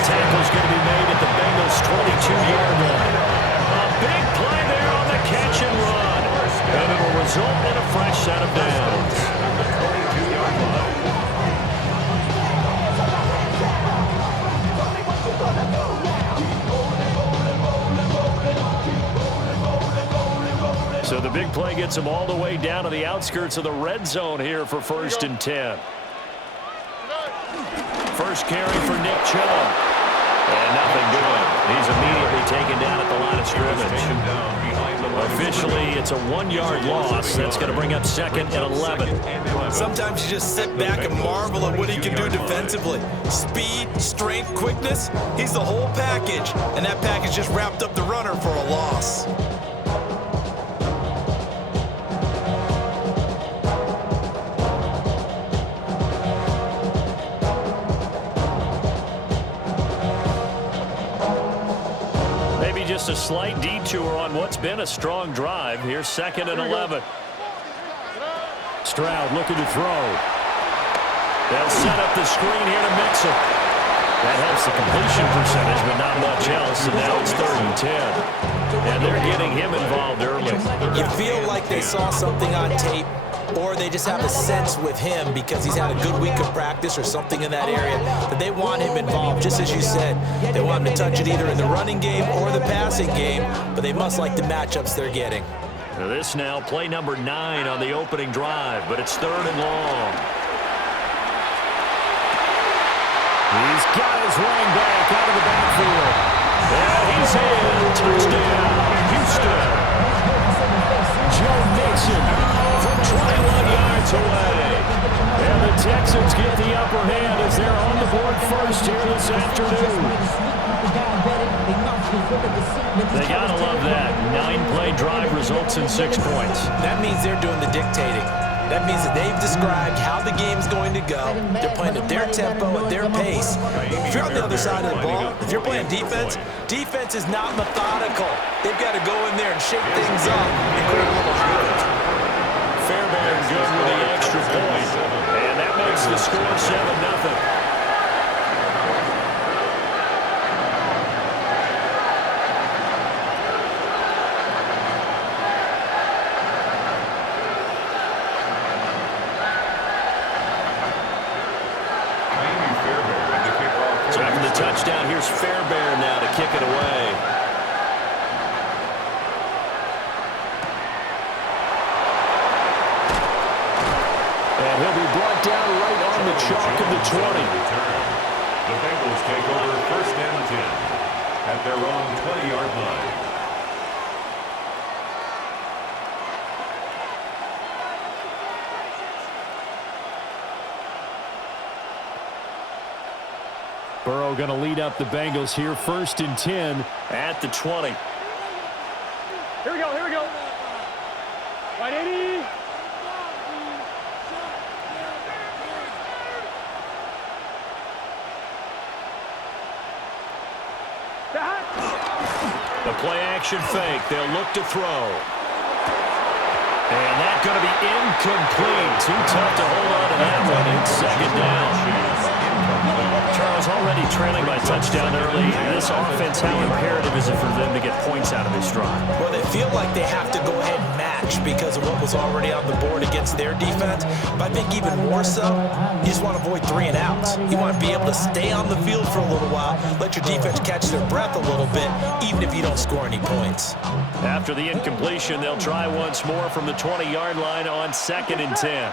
The tackle's going to be made at the Bengals' 22-yard line. A big play there on the catch and run. And it'll result in a fresh set of downs. So the big play gets them all the way down to the outskirts of the red zone here for 1st and 10. First carry for Nick Chubb. And nothing doing. He's immediately taken down at the line of scrimmage. Officially, it's a 1-yard loss. That's going to bring up 2nd and 11. Sometimes you just sit back and marvel at what he can do defensively. Speed, strength, quickness, he's the whole package. And that package just wrapped up the runner for a loss. Just a slight detour on what's been a strong drive. Here's 2nd and 11. Stroud looking to throw. They'll set up the screen here to Mixon. That helps the completion percentage, but not much else. And now it's 3rd and 10. And they're getting him involved early. You feel like they saw something on tape, or they just have a sense with him because he's had a good week of practice or something in that area that they want him involved. Just as you said, they want him to touch it either in the running game or the passing game, but they must like the matchups they're getting. This now play number 9 on the opening drive, but it's 3rd and long. He's got his running back out of the backfield. And he's in. Touchdown, Houston. Joe Mixon from 21 yards away. And the Texans get the upper hand as they're on the board first here this afternoon. They gotta love that. 9-play drive results in 6 points. That means they're doing the dictating. That means that they've described how the game's going to go. They're playing at their tempo, at their pace. If you're on the other side of the ball, if you're playing defense, defense is not methodical. They've got to go in there and shake things up and create a little havoc. Fairbairn good with the extra point. And that makes the score 7-0. Touchdown. Here's Fairbairn now to kick it away. And he'll be brought down right on the chalk of the 20. The Bengals take over 1st and 10 at their own 20-yard line. Burrow going to lead up the Bengals here, 1st and 10 at the 20. Here we go, here we go. Right, 80. The play action fake. They'll look to throw. And that's going to be incomplete. Too tough to hold on to that one. It's 2nd down. Charles already trailing by touchdown early. This offense, how imperative is it for them to get points out of this drive? Well, they feel like they have to go ahead and match because of what was already on the board against their defense. But I think even more so, you just want to avoid 3 and outs. You want to be able to stay on the field for a little while, let your defense catch their breath a little bit, even if you don't score any points. After the incompletion, they'll try once more from the 20-yard line on 2nd and 10.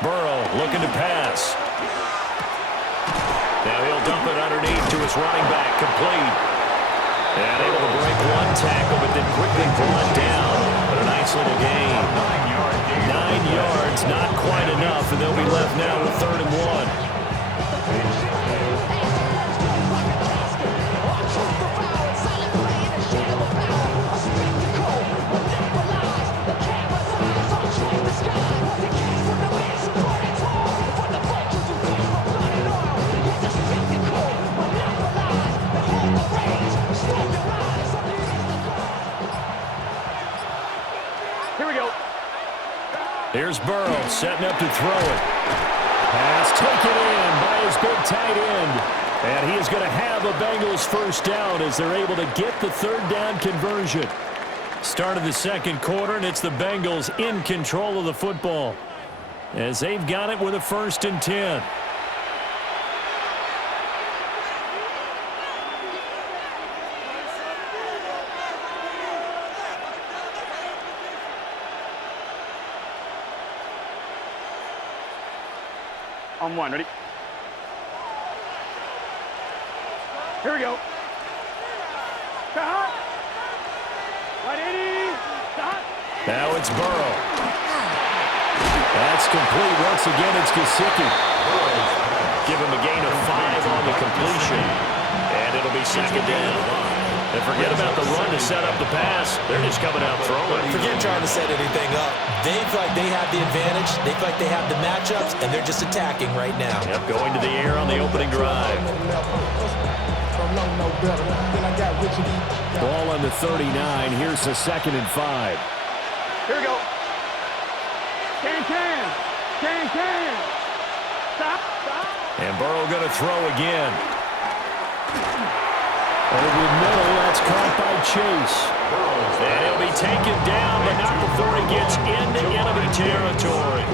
Burrow looking to pass. Now he'll dump it underneath to his running back, complete. And able to break one tackle, but then quickly brought down. But a nice little gain. 9 yards, not quite enough, and they'll be left now with 3rd and 1. Here's Burrow setting up to throw it. Pass taken in by his big tight end. And he is going to have a Bengals first down as they're able to get the third down conversion. Start of the second quarter, and it's the Bengals in control of the football as they've got it with a 1st and 10. On one, ready? Here we go. Stop. 180. Stop. Now it's Burrow. That's complete. Once again, it's Gesicki. Give him a gain of 5 on the completion. And it'll be 2nd down. And forget about the run to set up the pass. They're just coming out throwing. Forget trying to set anything up. They feel like they have the advantage. They feel like they have the matchups, and they're just attacking right now. Yep, going to the air on the opening drive. Ball on the 39. Here's the 2nd and 5. Here we go. Can. Stop. And Burrow going to throw again. Over the middle, that's caught by Chase. And he'll be taken down, but not before he gets into enemy territory.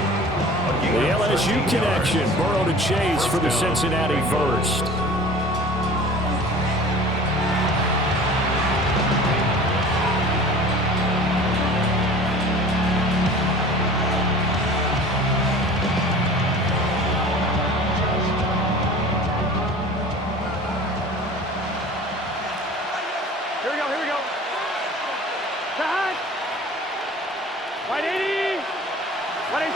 The LSU connection, Burrow to Chase for the Cincinnati first. Here we go. Stop. 180. 180.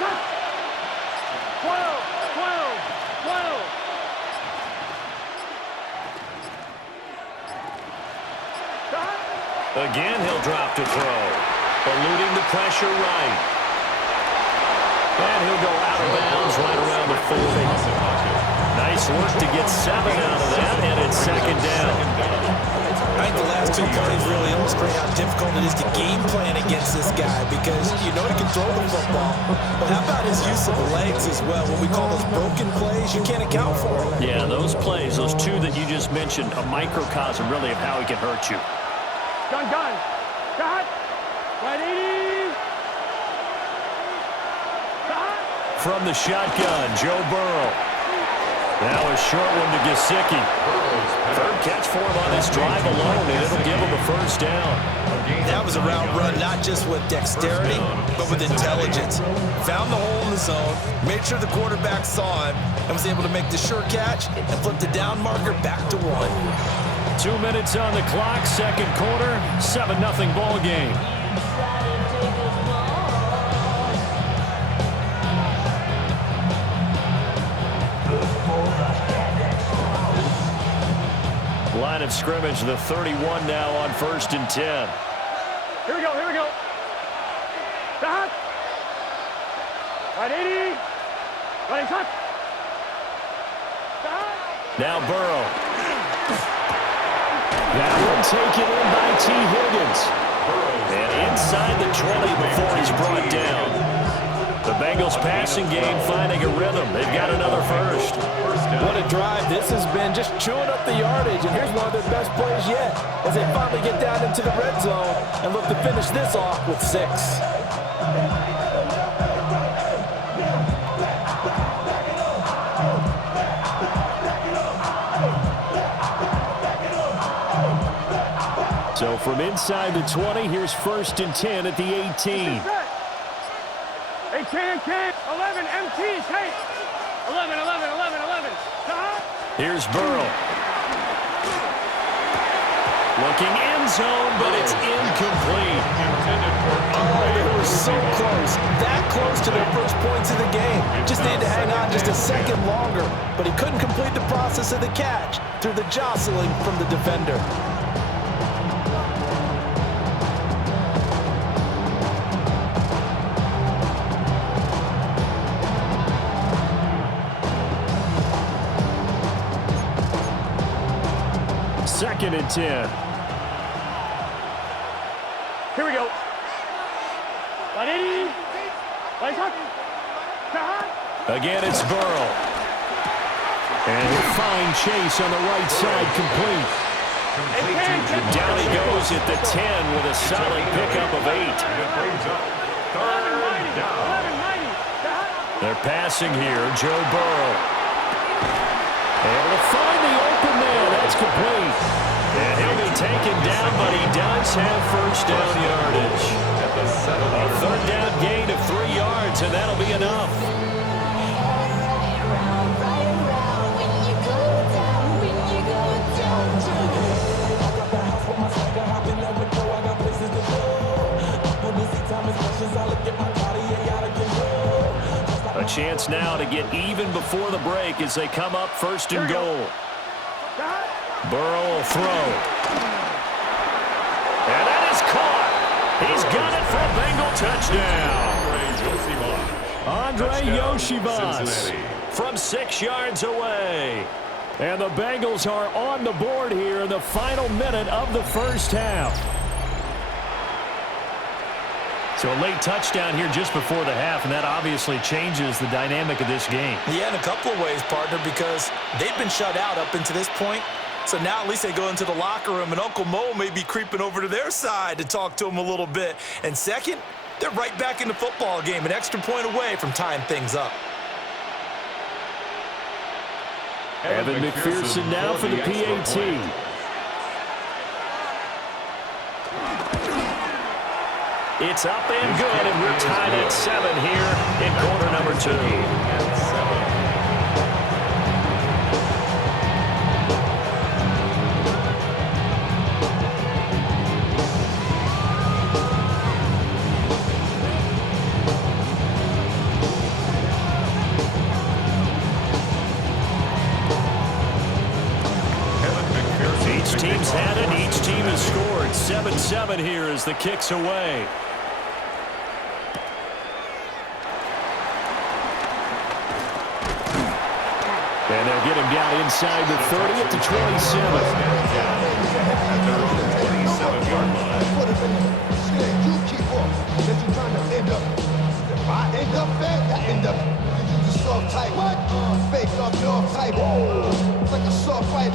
12. Stop. Again, he'll drop to throw. Eluding the pressure right. And he'll go out of bounds right around the 40. Nice work to get 7 out of that, and it's 2nd down. I think the last 2 plays really illustrate how difficult it is to game plan against this guy because you know he can throw the football. But how about his use of the legs as well? What we call those broken plays, you can't account for them. Yeah, those plays, those 2 that you just mentioned, a microcosm really of how he can hurt you. Gun. Stop. 180. Stop. From the shotgun, Joe Burrow. Now a short one to Gesicki. 3rd catch for him on this drive alone, and it'll give him a first down. That was a route run, not just with dexterity, but with intelligence. Found the hole in the zone, made sure the quarterback saw him, and was able to make the sure catch and flip the down marker back to 1. 2 minutes on the clock, second quarter, 7-0 ball game. Line of scrimmage, the 31 now on 1st and 10. Here we go. Stop. 180. 180. Stop. Now Burrow. That one taken in by T. Higgins. And inside the 20 before he's brought down. The Bengals passing game finding a rhythm. They've got another first. What a drive this has been, just chewing up the yardage. And here's one of their best plays yet as they finally get down into the red zone and look to finish this off with 6. So from inside the 20, here's 1st and 10 at the 18. Hey, can. 11, MT, take. 11. Stop. Here's Burrow. Looking end zone, but it's incomplete. Oh, they were so close. That close to their first points of the game. Just needed to hang on just a second longer. But he couldn't complete the process of the catch through the jostling from the defender. Second and 10. Here we go. 180. Again, it's Burrow. And he'll find Chase on the right side, complete. Down he goes at the 10 with a solid pickup of 8. And it brings up third down. They're passing here, Joe Burrow. Able to find the open man, that's complete. And he'll be taken down, but he does have first down yardage. A third down gain of 3 yards, and that'll be enough. A chance now to get even before the break as they come up first and goal. Burrow will throw. And that is caught. He's got it for a Bengal touchdown. Andre Yoshivas from 6 yards away. And the Bengals are on the board here in the final minute of the first half. So a late touchdown here just before the half, and that obviously changes the dynamic of this game. Yeah, in a couple of ways, partner, because they've been shut out up until this point. So now at least they go into the locker room, and Uncle Mo may be creeping over to their side to talk to them a little bit. And second, they're right back in the football game, an extra point away from tying things up. Evan McPherson now for the PAT. It's up and good, and we're tied at 7 here in quarter number 2. Each team's had it, each team has scored. 7-7 here as the kick's away. And they'll get him down inside the 30 at the 27. It's like a soft fight.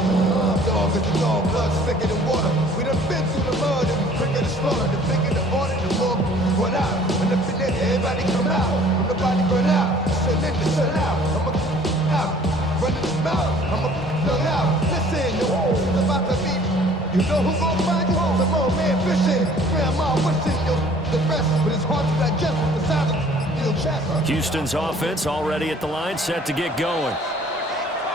Dog is the dog, blood thicker than water. We done been through the mud and we quicker to slaughter. The bigger the order, the more run out. When the finesse, everybody come out. When the body run out, so let me shut out. I'm a out, running his mouth. I'm a look out. Listen, yo, it's about to be. You know who's gonna find you? Some old man fishing, grandma wishing, yo, the rest. But it's hard to digest the sound of your chest. Houston's offense already at the line, set to get going.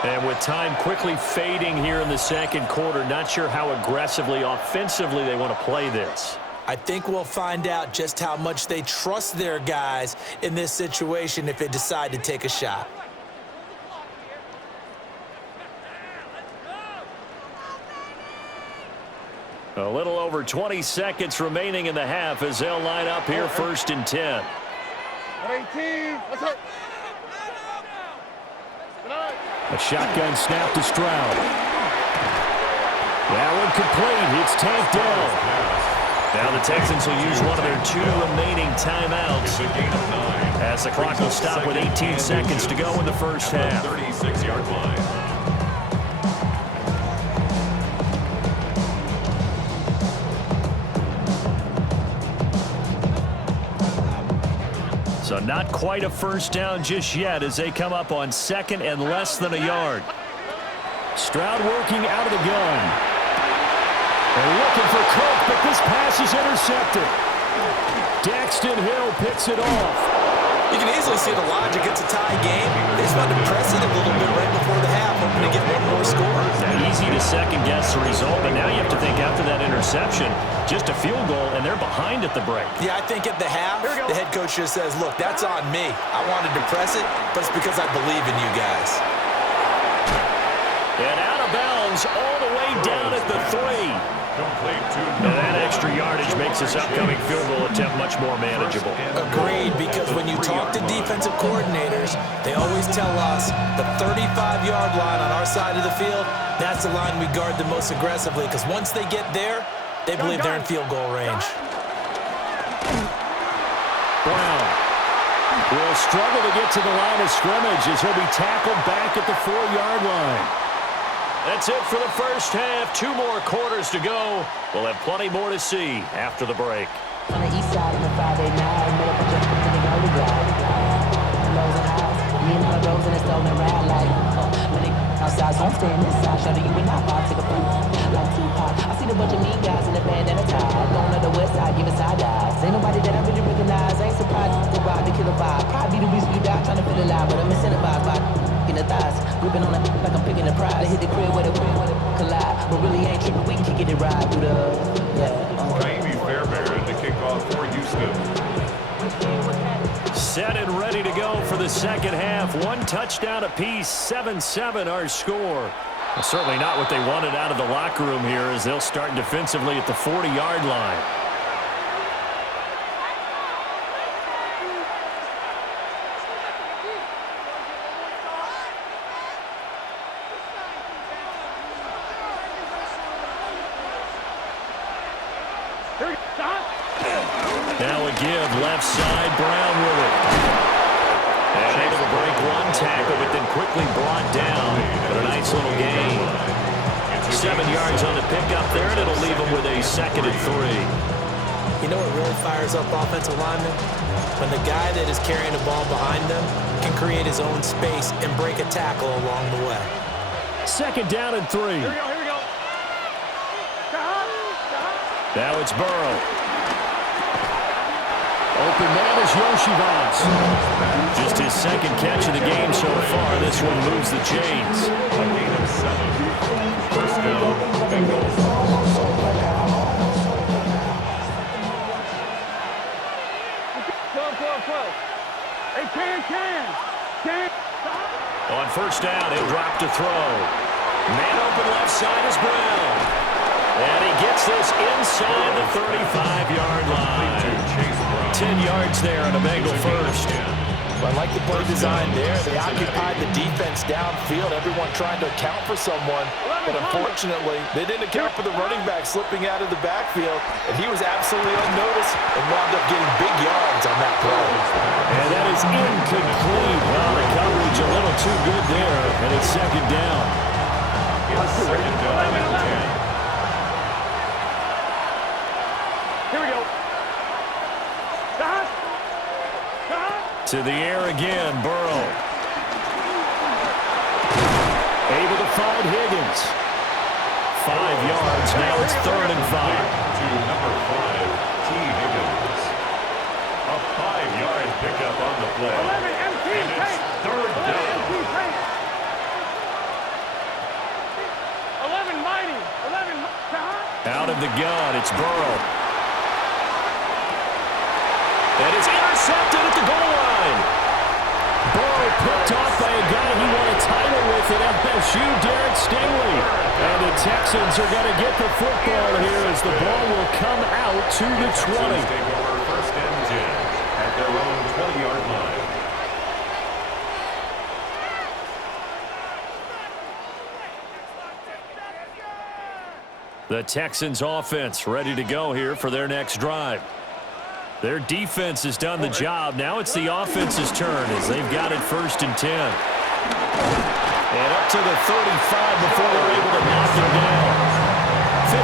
And with time quickly fading here in the second quarter, not sure how aggressively, offensively they want to play this. I think we'll find out just how much they trust their guys in this situation if they decide to take a shot. A little over 20 seconds remaining in the half as they'll line up here first and 10. 18, let's go. A shotgun snap to Stroud. That one complete. It's tanked down. Now the Texans will use one of their 2 remaining timeouts as the clock will stop with 18 seconds to go in the first half. 36-yard line. So not quite a first down just yet as they come up on second and less than a yard. Stroud working out of the gun. They're looking for Cook, but this pass is intercepted. Daxton Hill picks it off. You can easily see the logic. It's a tie game. They just wanted to press it a little bit right before the half, hoping to get one more score. Easy to second-guess the result, but now you have to think after that interception, just a field goal, and they're behind at the break. Yeah, I think at the half, the head coach just says, look, that's on me. I wanted to press it, but it's because I believe in you guys. And out of bounds all the way down at the 3. And that extra yardage makes this upcoming field goal attempt much more manageable. Agreed, because when you talk to defensive coordinators, they always tell us the 35-yard line on our side of the field, that's the line we guard the most aggressively, because once they get there, they believe they're in field goal range. Brown will struggle to get to the line of scrimmage as he'll be tackled back at the 4-yard line. That's it for the first half. 2 more quarters to go. We'll have plenty more to see after the break. On the east side of the Friday night, met up with just in the early drive. Lows and highs, me and my rose in a stolen ride like when they outside, so I'm staying inside. Show you and I take a front like Tupac. I see the bunch of mean guys in the band and a tie. Going to the west side, giving side eyes. Ain't nobody that I really recognize. I ain't surprised to ride the killer vibe. Probably the reason you die trying to feel alive, but I'm incentivized by in the thighs, gripping on it like I'm picking a prize. They hit the crib where the collide, but really ain't tripping. We can kick it right through the Amy Fairbairn to kick off for Houston. Set and ready to go for the second half. 1 touchdown apiece, 7-7 our score. Well, certainly not what they wanted out of the locker room here as they'll start defensively at the 40-yard line. Now a give, left side, Brown with it. And able to break 1 tackle, but then quickly brought down. But a nice little gain. 7 yards on the pickup there, and it'll leave them with a 2nd and 3. You know what really fires up offensive linemen? When the guy that is carrying the ball behind them can create his own space and break a tackle along the way. 2nd down and 3. Here we go. Now it's Burrow. Open man is Yoshivas. Just his 2nd catch of the game so far. This one moves the chains. A gain of 7. First down, Bengals. 12. Hey, can. On first down, he'll drop to throw. Man open left side is Brown. And he gets this inside the 35-yard line. 10 yards there on a Bengal first. I like the play design there. They occupied the defense downfield, everyone trying to account for someone. But unfortunately, they didn't account for the running back slipping out of the backfield. And he was absolutely unnoticed and wound up getting big yards on that play. And that is incomplete. Well, the coverage a little too good there. And it's 2nd down. It's 2nd down and 10. Here we go. To the air again, Burrow. Able to find Higgins. 5 yards, now it's 3rd and 5. To number 5, T. Higgins. A 5-yard pickup on the play. 11 empty And it's tank. 3rd down. 11 mighty. 11. Out of the gun, it's Burrow. And it's intercepted at the goal line. Burrow picked off by a guy he won a title with at FSU, Derek Stingley. And the Texans are going to get the football here as the ball will come out to the 20. Take over 1st and 10 at their own 20-yard line. The Texans offense ready to go here for their next drive. Their defense has done the job. Now it's the offense's turn as they've got it 1st and 10. And up to the 35 before they're able to knock him down.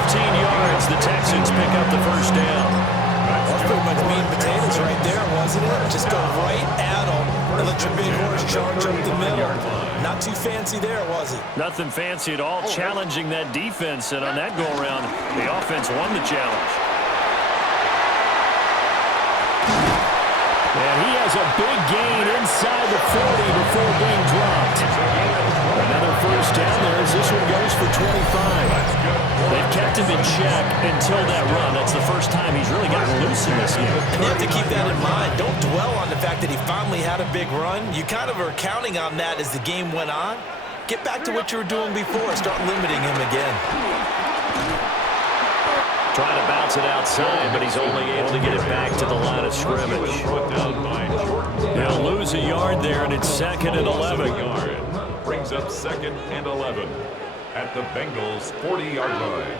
15 yards, the Texans pick up the 1st down. That's pretty much meat and potatoes right there, wasn't it? Just go right at them and let your big horse charge up the middle. Not too fancy there, was it? Nothing fancy at all, challenging that defense. And on that go-around, the offense won the challenge. And he has a big gain inside the 40 before being dropped. Another 1st down there as this one goes for 25. They've kept him in check until that run. That's the first time he's really gotten loose in this game. And you have to keep that in mind. Don't dwell on the fact that he finally had a big run. You kind of are counting on that as the game went on. Get back to what you were doing before. Start limiting him again. Trying to bounce it outside, but he's only able to get it back to the line of scrimmage. He'll lose a yard there, and it's 2nd and 11. Brings up 2nd and 11 at the Bengals' 40-yard line.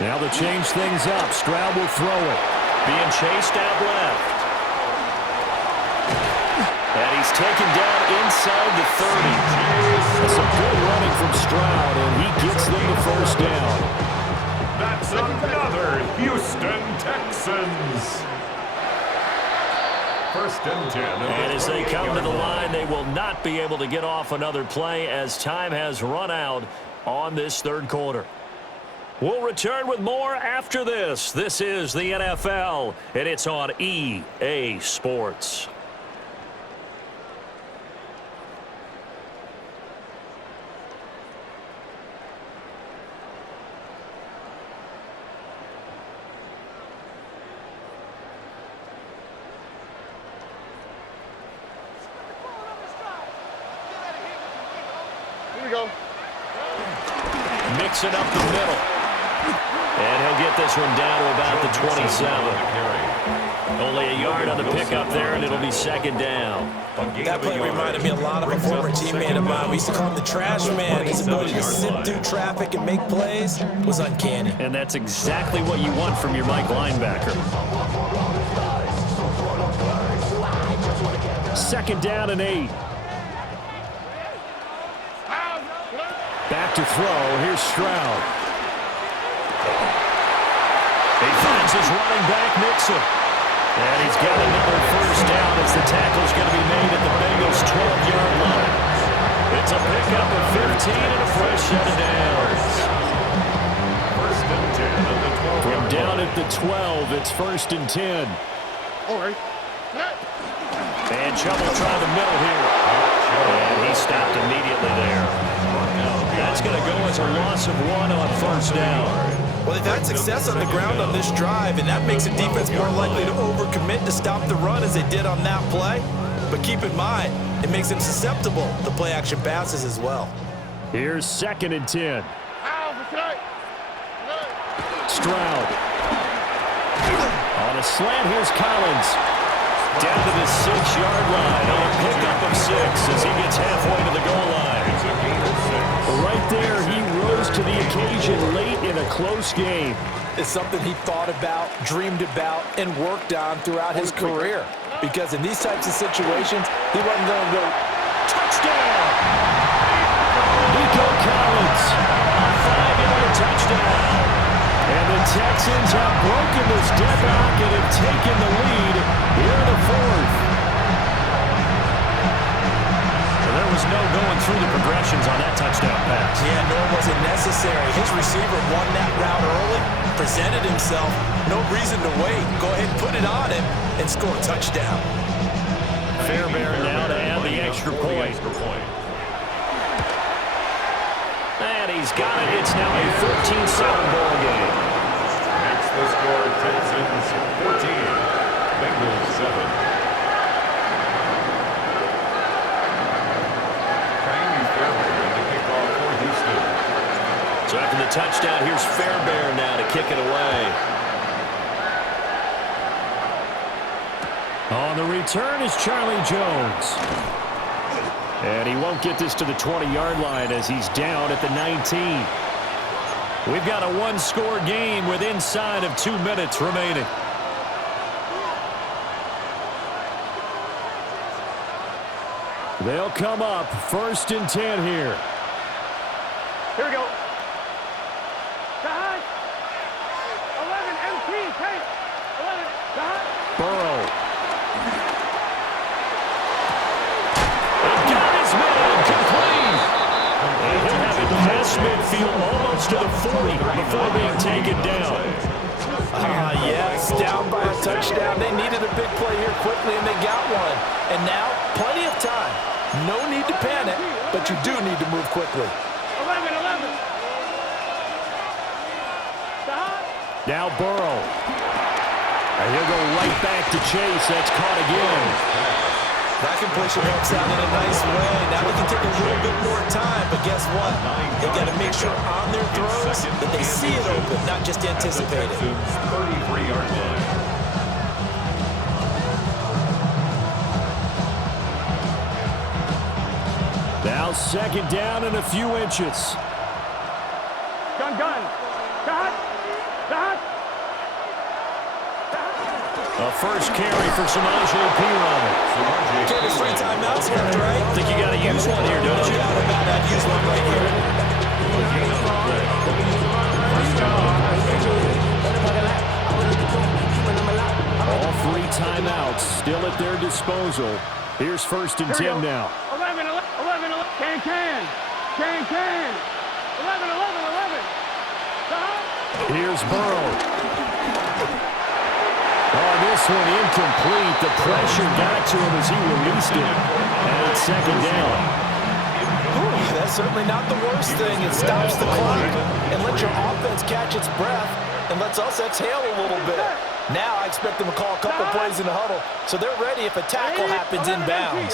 Now to change things up, Stroud will throw it. Being chased out left. And he's taken down inside the 30. Some good running from Stroud, and he gets them the first down. That's another Houston Texans. First and 10. And as they come to the line, they will not be able to get off another play as time has run out on this third quarter. We'll return with more after this. This is the NFL, and it's on EA Sports. Go. Mixing up the middle. And he'll get this one down to about the 27. Only a yard on the pickup there, and it'll be second down. That play reminded me a lot of a former teammate of mine. We used to call him the trash man. His ability to sit through traffic and make plays was uncanny. And that's exactly what you want from your Mike linebacker. Second down and 8. Back to throw. Here's Stroud. He finds his running back, Mixon. And he's got another first down as the tackle's going to be made at the Bengals' 12-yard line. It's a pickup of 15 and a fresh set of downs. First and 10 at the 12. From down at the 12, it's first and 10. All right. And trouble trying the middle here. And he stopped immediately there. That's going to go as a loss of 1 on first down. Well, they've had success on the ground on this drive, and that makes the defense more likely to overcommit to stop the run as they did on that play. But keep in mind, it makes them susceptible to play-action passes as well. Here's second and 10. Stroud. On a slant, here's Collins. Down to the 6-yard line on a pickup of 6 as he gets halfway to the goal line. Right there, he rose to the occasion late in a close game. It's something he thought about, dreamed about, and worked on throughout his career. Because in these types of situations, he wasn't going to go, touchdown! Nico Collins, a 5-yard touchdown. And the Texans have broken this deadlock and have taken the lead here in the fourth. There was no going through the progressions on that touchdown pass. Yeah, nor was it necessary. His receiver won that route early, presented himself, no reason to wait. Go ahead and put it on him and score a touchdown. Fairbairn now to add the extra point. And he's got it. It's now a 14-7 ball game. Makes the score Texans 14, Bengals 7. So after the touchdown, here's Fairbairn now to kick it away. On the return is Charlie Jones. And he won't get this to the 20-yard line as he's down at the 19. We've got a one-score game with inside of 2 minutes remaining. They'll come up first and 10 here. Here we go. 11 MT, take 11. Burrow. He got his man complete. And he'll have it past midfield almost to the 40 before being taken down. Yes, down by a touchdown. They needed a big play here quickly, and they got one. And now, plenty of time. No need to panic, but you do need to move quickly. 11. Now Burrow. And he'll go right back to Chase. That's caught again. That completion helps out in a nice way. Now they can take a little bit more time, but guess what? They got to make sure on their throws that they see it open, not just anticipate it. 33-yard line. Now second down and a few inches. Gun. A first carry for Samaje Perine. Okay, there's 3 timeouts left, right? I think you got to use one here, don't you? I'd use one right here. All 3 timeouts still at their disposal. Here's 1st and 10 now. 11, 11, 11, can. 11, 11. Here's Burrow. Oh, this one incomplete. The pressure got to him as he released it. And it's 2nd down. That's certainly not the worst thing. It stops the clock and lets your offense catch its breath and lets us exhale a little bit. Now I expect them to call a couple plays in the huddle, so they're ready if a tackle happens inbounds.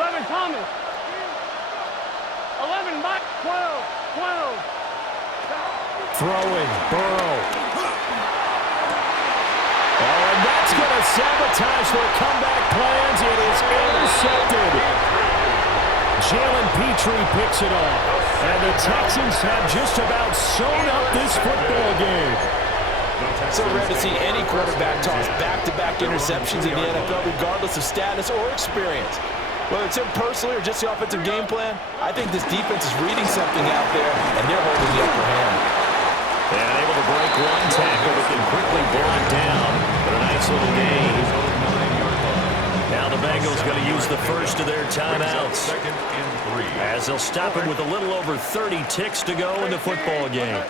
11 Thomas. 11 Mike. 12. Throwing, Burrow. Oh, and that's going to sabotage their comeback plans. It is intercepted. Jalen Petrie picks it off. And the Texans have just about sewn up this football game. So rare to see any quarterback toss back-to-back interceptions in the NFL, regardless of status or experience. Whether it's him personally or just the offensive game plan, I think this defense is reading something out there, and they're holding the upper hand. And able to break one tackle, but then quickly brought down. But a nice little gain. Now the Bengals going to use the first of their timeouts, as they'll stop him with a little over 30 ticks to go in the football game.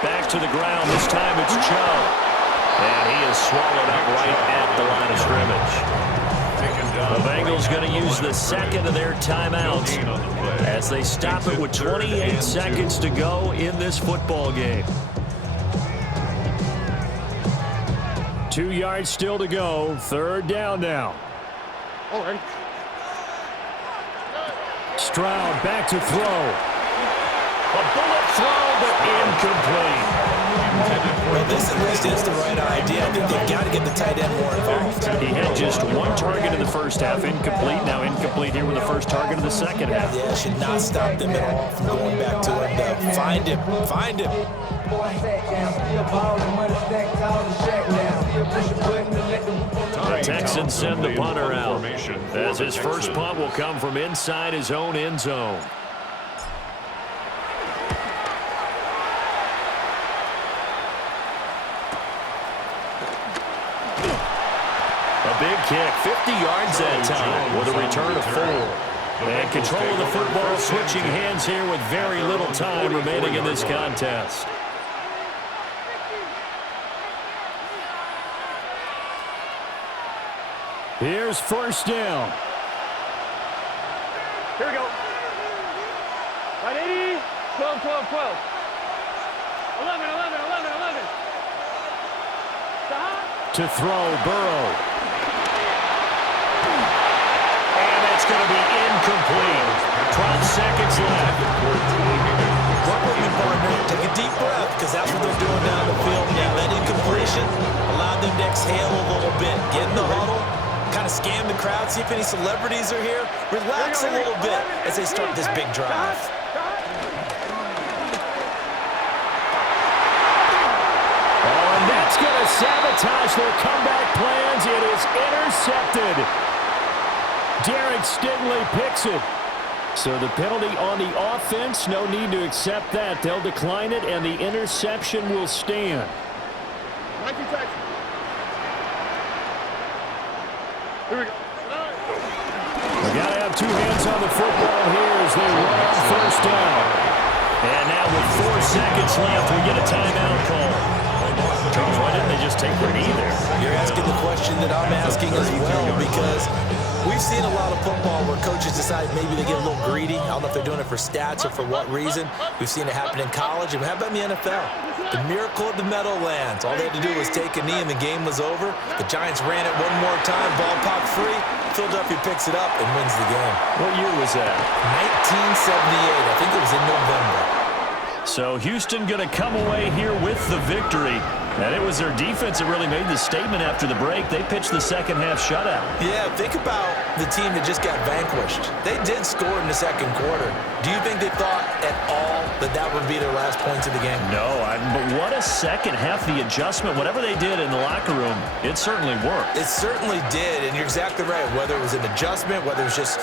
Back to the ground. This time it's Chubb. And he is swallowed up right at the line of scrimmage. The Bengals going to use the 2nd of their timeouts as they stop it with 28 seconds to go in this football game. 2 yards still to go. 3rd down now. Stroud back to throw. A bullet throw, but incomplete. Well, this at least is the right idea. I think they've got to get the tight end more involved. He had just 1 target in the first half, incomplete. Now incomplete here with the first target of the second half. Yeah, should not stop them at all from going back to him. Find him. The Texans send the punter out, as his first punt will come from inside his own end zone. A big kick, 50 yards that time, with a return of 4. And control of the football switching hands here with very little time remaining in this contest. Here's 1st down. Here we go. Right 80. 12. 11. To throw, Burrow. And it's going to be incomplete. 12 seconds left. Work with me, partner. Take a deep breath, because that's what they're doing down the field now. That incompletion allowed them to exhale a little bit. Get in the huddle, kind of scan the crowd, see if any celebrities are here. Relax a little bit as they start this big drive. That's going to sabotage their comeback plans. It is intercepted. Derek Stingley picks it. So the penalty on the offense, no need to accept that. They'll decline it, and the interception will stand. Here we go. We got to have 2 hands on the football here as they run on 1st down. And now with 4 seconds left, we get a timeout call. Charles, why didn't they just take their knee there? You're asking the question that I'm asking as well, because we've seen a lot of football where coaches decide maybe they get a little greedy. I don't know if they're doing it for stats or for what reason. We've seen it happen in college, and how about in the NFL? The miracle of the Meadowlands. All they had to do was take a knee, and the game was over. The Giants ran it one more time. Ball popped free. Philadelphia picks it up and wins the game. What year was that? 1978. I think it was in November. So Houston going to come away here with the victory. And it was their defense that really made the statement after the break. They pitched the second half shutout. Yeah, think about the team that just got vanquished. They did score in the second quarter. Do you think they thought at all that that would be their last points of the game? No, but what a second half. The adjustment, whatever they did in the locker room, it certainly worked. It certainly did, and you're exactly right. Whether it was an adjustment, whether it was just